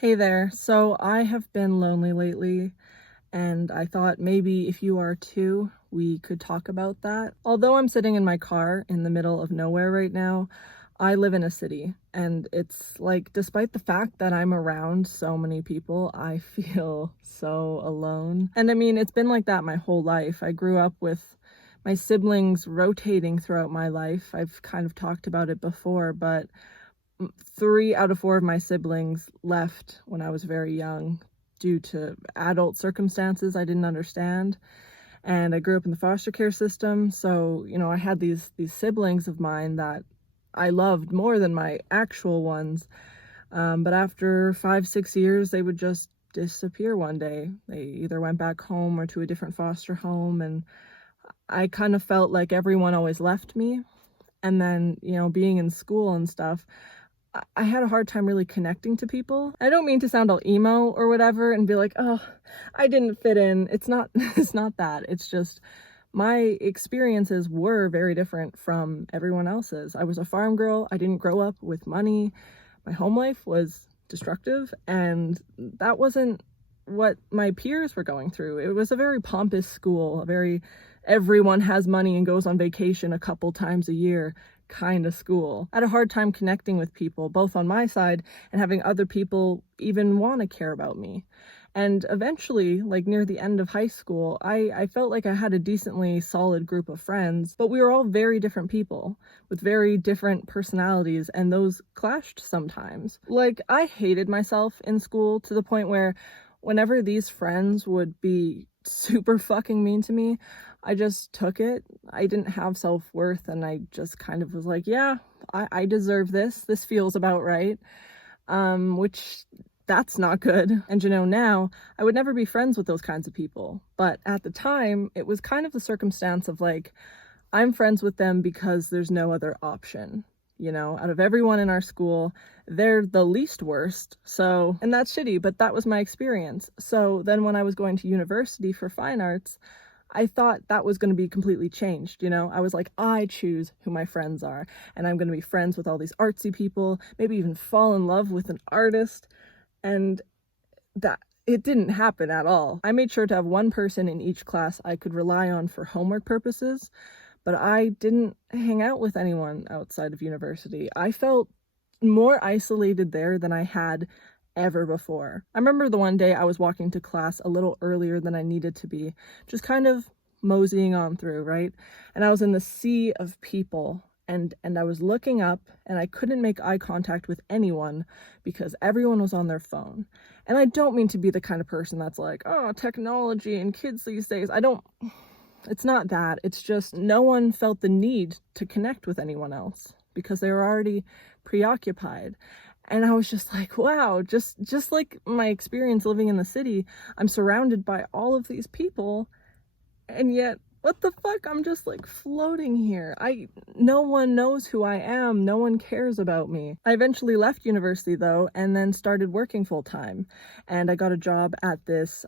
Hey there. So I have been lonely lately, and I thought maybe if you are too, we could talk about that. Although I'm sitting in my car in the middle of nowhere right now, I live in a city, and it's like, despite the fact that I'm around so many people, I feel so alone. And I mean, it's been like that my whole life. I grew up with my siblings rotating throughout my life. I've kind of talked about it before, but 3 out of 4 of my siblings left when I was very young due to adult circumstances I didn't understand, and I grew up in the foster care system, so, I had these siblings of mine that I loved more than my actual ones, but after 5, 6 years, they would just disappear one day. They either went back home or to a different foster home, and I kind of felt like everyone always left me, and then, being in school and stuff, I had a hard time really connecting to people. I don't mean to sound all emo or whatever and be like, "Oh, I didn't fit in." It's not it's not that. It's just my experiences were very different from everyone else's. I was a farm girl. I didn't grow up with money. My home life was destructive, and that wasn't what my peers were going through. It was a very pompous school, a very everyone has money and goes on vacation a couple times a year kind of school. I had a hard time connecting with people, both on my side and having other people even want to care about me. And eventually, like near the end of high school, I felt like I had a decently solid group of friends, but we were all very different people with very different personalities, and those clashed sometimes. Like, I hated myself in school to the point where whenever these friends would be super fucking mean to me, I just took it. I didn't have self-worth, and I just kind of was like, yeah, I deserve this. This feels about right. Which that's not good. And now I would never be friends with those kinds of people. But at the time, it was kind of the circumstance of like, I'm friends with them because there's no other option. Out of everyone in our school, they're the least worst. So, and that's shitty, but that was my experience. So then when I was going to university for fine arts, I thought that was going to be completely changed. I was like, I choose who my friends are, and I'm going to be friends with all these artsy people, maybe even fall in love with an artist. And that it didn't happen at all. I made sure to have one person in each class I could rely on for homework purposes, but I didn't hang out with anyone outside of university. I felt more isolated there than I had ever before. I remember the one day I was walking to class a little earlier than I needed to be, just kind of moseying on through, right? And I was in the sea of people, and I was looking up, and I couldn't make eye contact with anyone because everyone was on their phone. And I don't mean to be the kind of person that's like, oh, technology and kids these days. It's not that. It's just no one felt the need to connect with anyone else because they were already preoccupied. And I was just like, wow, just like my experience living in the city, I'm surrounded by all of these people, and yet, what the fuck? I'm just like floating here. No one knows who I am. No one cares about me. I eventually left university though, and then started working full time. And I got a job at this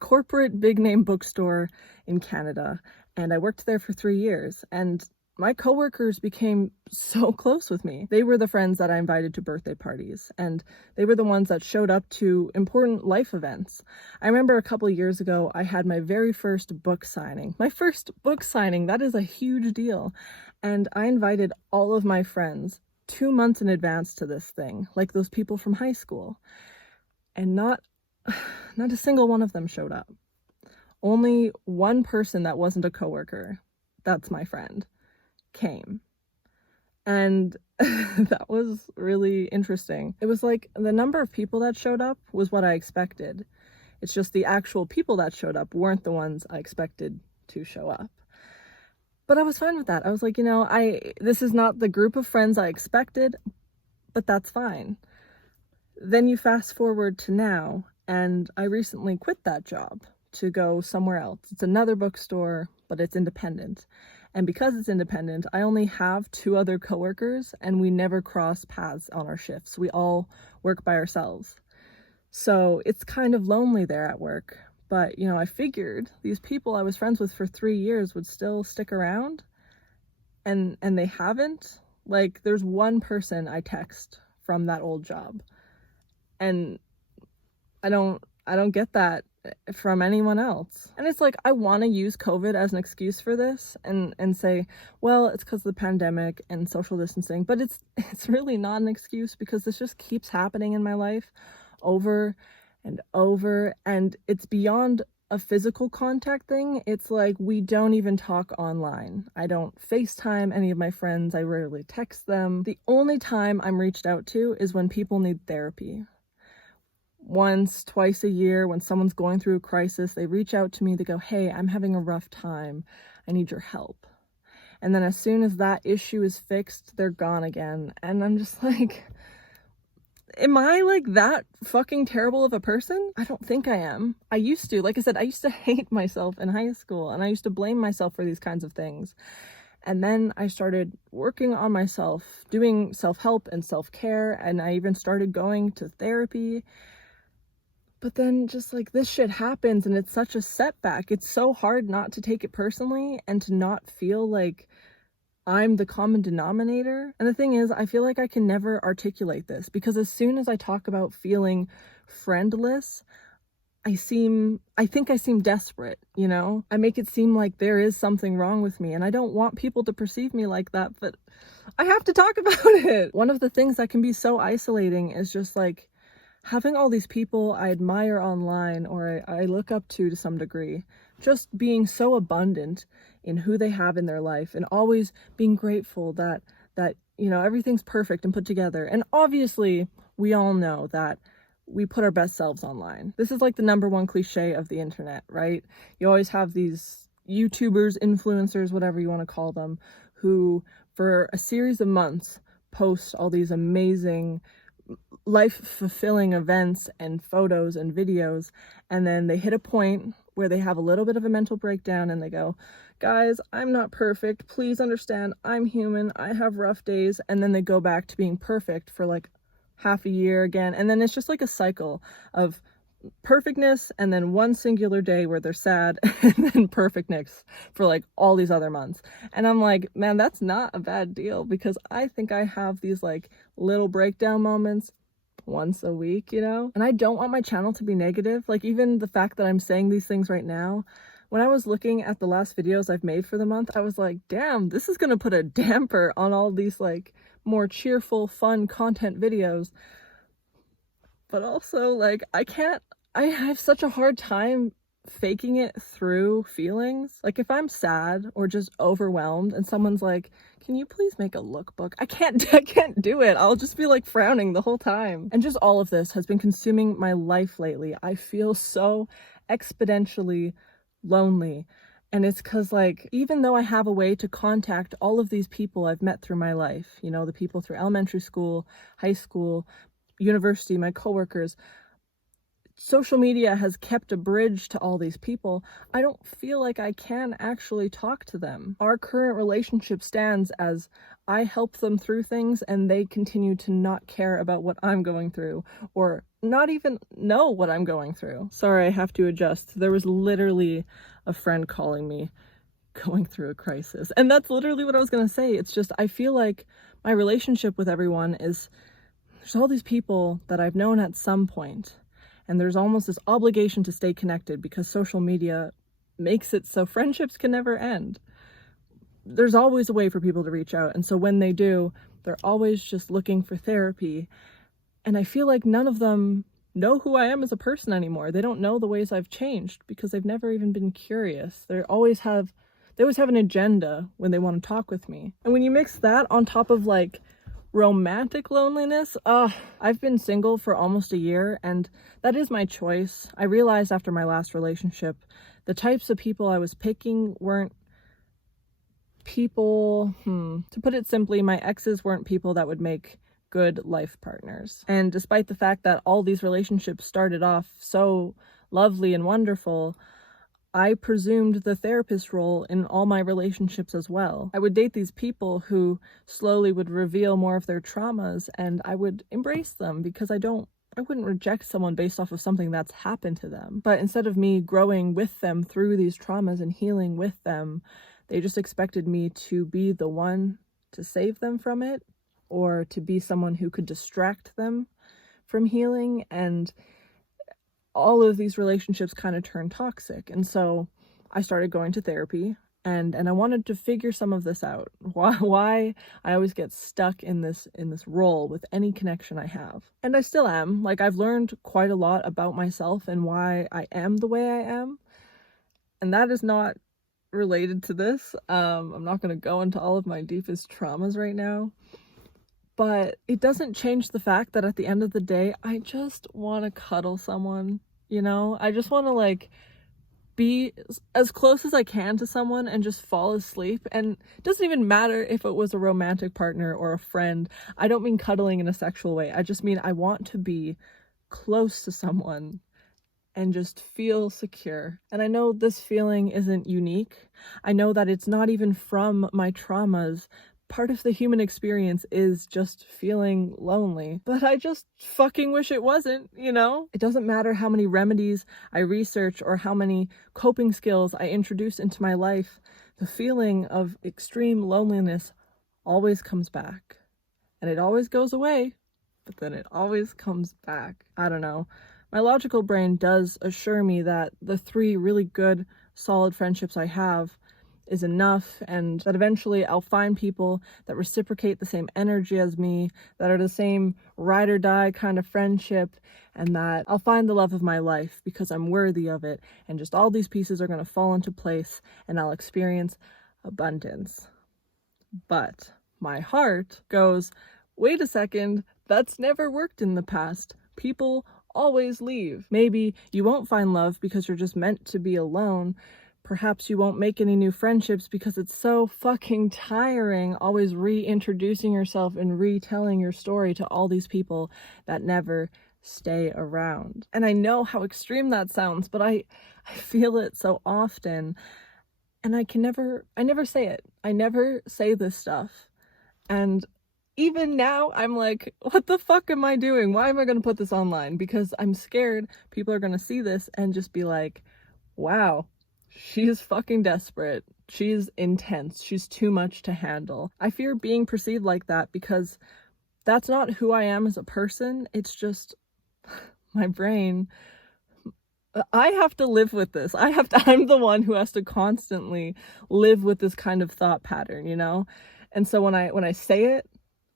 corporate big name bookstore in Canada. And I worked there for 3 years. And my coworkers became so close with me. They were the friends that I invited to birthday parties, and they were the ones that showed up to important life events. I remember a couple years ago, I had my very first book signing. My first book signing, that is a huge deal. And I invited all of my friends 2 months in advance to this thing, like those people from high school. And not a single one of them showed up. Only one person that wasn't a coworker, that's my friend, came. And that was really interesting. It was like the number of people that showed up was what I expected. It's just the actual people that showed up weren't the ones I expected to show up. But I was fine with that. I was like, this is not the group of friends I expected, but that's fine. Then you fast forward to now, and I recently quit that job to go somewhere else. It's another bookstore, but it's independent. And because it's independent, I only have 2 other coworkers, and we never cross paths on our shifts. We all work by ourselves. So it's kind of lonely there at work. But, I figured these people I was friends with for 3 years would still stick around, and they haven't. Like, there's one person I text from that old job, And I don't get that from anyone else. And it's like, I want to use COVID as an excuse for this and say, well, it's because of the pandemic and social distancing, but it's really not an excuse, because this just keeps happening in my life over and over, and it's beyond a physical contact thing. It's like, we don't even talk online. I don't FaceTime any of my friends. I rarely text them. The only time I'm reached out to is when people need therapy. Once, twice a year, when someone's going through a crisis, they reach out to me to go, hey, I'm having a rough time. I need your help. And then as soon as that issue is fixed, they're gone again. And I'm just like, am I like that fucking terrible of a person? I don't think I am. I used to, like I said, I used to hate myself in high school, and I used to blame myself for these kinds of things. And then I started working on myself, doing self-help and self-care, and I even started going to therapy. But then just like this shit happens, and it's such a setback. It's so hard not to take it personally and to not feel like I'm the common denominator. And the thing is, I feel like I can never articulate this, because as soon as I talk about feeling friendless, I think I seem desperate, you know? I make it seem like there is something wrong with me, and I don't want people to perceive me like that, but I have to talk about it. One of the things that can be so isolating is just like having all these people I admire online, or I look up to some degree, just being so abundant in who they have in their life, and always being grateful that you know, everything's perfect and put together. And obviously we all know that we put our best selves online. This is like the number one cliche of the internet, right? You always have these YouTubers, influencers, whatever you want to call them, who for a series of months post all these amazing life-fulfilling events and photos and videos, and then they hit a point where they have a little bit of a mental breakdown and they go, guys, I'm not perfect, please understand, I'm human, I have rough days. And then they go back to being perfect for like half a year again, and then it's just like a cycle of perfectness, and then one singular day where they're sad, and then perfectness for like all these other months. And I'm like, man, that's not a bad deal, because I think I have these like little breakdown moments once a week, you know? And I don't want my channel to be negative. Like, even the fact that I'm saying these things right now, when I was looking at the last videos I've made for the month, I was like, damn, this is gonna put a damper on all these like more cheerful, fun content videos. But also, like, I have such a hard time faking it through feelings. Like, if I'm sad or just overwhelmed and someone's like, can you please make a lookbook? I can't do it. I'll just be like frowning the whole time. And just all of this has been consuming my life lately. I feel so exponentially lonely. And it's because, like, even though I have a way to contact all of these people I've met through my life, you know, the people through elementary school, high school, university, my coworkers, social media has kept a bridge to all these people. I don't feel like I can actually talk to them. Our current relationship stands as I help them through things, and they continue to not care about what I'm going through, or not even know what I'm going through. Sorry, I have to adjust. There was literally a friend calling me going through a crisis, and that's literally what I was gonna say. It's just, I feel like my relationship with everyone is, there's all these people that I've known at some point, and there's almost this obligation to stay connected because social media makes it so friendships can never end. There's always a way for people to reach out, and so when they do, they're always just looking for therapy. And I feel like none of them know who I am as a person anymore. They don't know the ways I've changed because they've never even been curious. They always have an agenda when they want to talk with me. And when you mix that on top of like romantic loneliness, I've been single for almost a year, and that is my choice. I realized after my last relationship, the types of people I was picking weren't people, to put it simply, my exes weren't people that would make good life partners. And despite the fact that all these relationships started off so lovely and wonderful, I presumed the therapist role in all my relationships as well. I would date these people who slowly would reveal more of their traumas, and I would embrace them because I wouldn't reject someone based off of something that's happened to them. But instead of me growing with them through these traumas and healing with them, they just expected me to be the one to save them from it, or to be someone who could distract them from healing, and all of these relationships kind of turn toxic. And so I started going to therapy, and I wanted to figure some of this out. Why I always get stuck in this role with any connection I have. And I still am. Like, I've learned quite a lot about myself and why I am the way I am. And that is not related to this. I'm not going to go into all of my deepest traumas right now. But it doesn't change the fact that at the end of the day, I just want to cuddle someone, you know? I just want to, like, be as close as I can to someone and just fall asleep. And it doesn't even matter if it was a romantic partner or a friend. I don't mean cuddling in a sexual way. I just mean I want to be close to someone and just feel secure. And I know this feeling isn't unique. I know that it's not even from my traumas. Part of the human experience is just feeling lonely, but I just fucking wish it wasn't, you know? It doesn't matter how many remedies I research or how many coping skills I introduce into my life, the feeling of extreme loneliness always comes back. And it always goes away, but then it always comes back. I don't know. My logical brain does assure me that the 3 really good, solid friendships I have is enough, and that eventually I'll find people that reciprocate the same energy as me, that are the same ride or die kind of friendship, and that I'll find the love of my life because I'm worthy of it, and just all these pieces are going to fall into place and I'll experience abundance. But my heart goes, wait a second, that's never worked in the past. People always leave. Maybe you won't find love because you're just meant to be alone. Perhaps you won't make any new friendships because it's so fucking tiring always reintroducing yourself and retelling your story to all these people that never stay around. And I know how extreme that sounds, but I feel it so often, and I never say it. I never say this stuff. And even now, I'm like, what the fuck am I doing? Why am I going to put this online? Because I'm scared people are going to see this and just be like, wow, she's fucking desperate. She's intense. She's too much to handle. I fear being perceived like that because that's not who I am as a person. It's just my brain. I have to live with this. I'm the one who has to constantly live with this kind of thought pattern, you know? And so when I say it,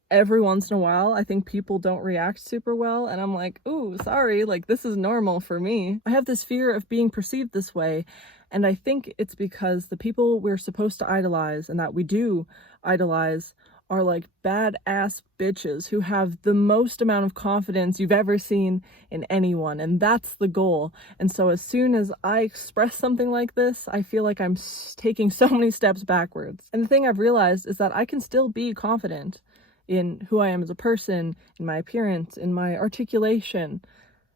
every once in a while, I think people don't react super well, and I'm like, ooh, sorry, like, this is normal for me. I have this fear of being perceived this way, and I think it's because the people we're supposed to idolize, and that we do idolize, are like badass bitches who have the most amount of confidence you've ever seen in anyone, and that's the goal. And so as soon as I express something like this, I feel like I'm taking so many steps backwards. And the thing I've realized is that I can still be confident in who I am as a person, in my appearance, in my articulation,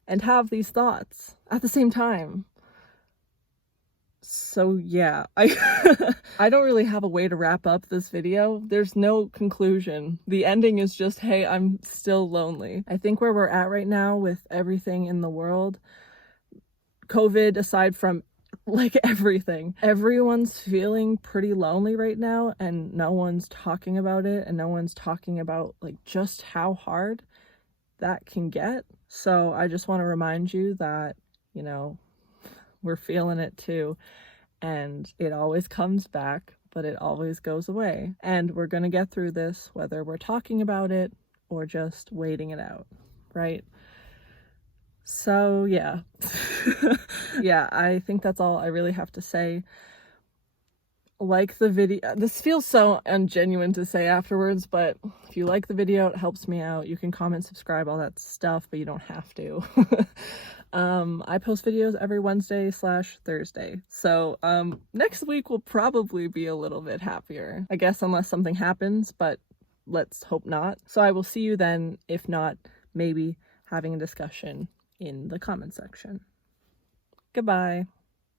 and have these thoughts at the same time. So yeah, I don't really have a way to wrap up this video. There's no conclusion. The ending is just, hey, I'm still lonely. I think where we're at right now with everything in the world, COVID aside from like everything, everyone's feeling pretty lonely right now, and no one's talking about it, and no one's talking about like just how hard that can get. So I just want to remind you that, you know, we're feeling it too, and it always comes back, but it always goes away, and we're gonna get through this whether we're talking about it or just waiting it out, right? So yeah. Yeah, I think that's all I really have to say. Like the video. This feels so ungenuine to say afterwards, but if you like the video, it helps me out. You can comment, subscribe, all that stuff, but you don't have to. I post videos every Wednesday/Thursday. So next week will probably be a little bit happier, I guess, unless something happens, but let's hope not. So I will see you then, if not, maybe having a discussion in the comment section. Goodbye.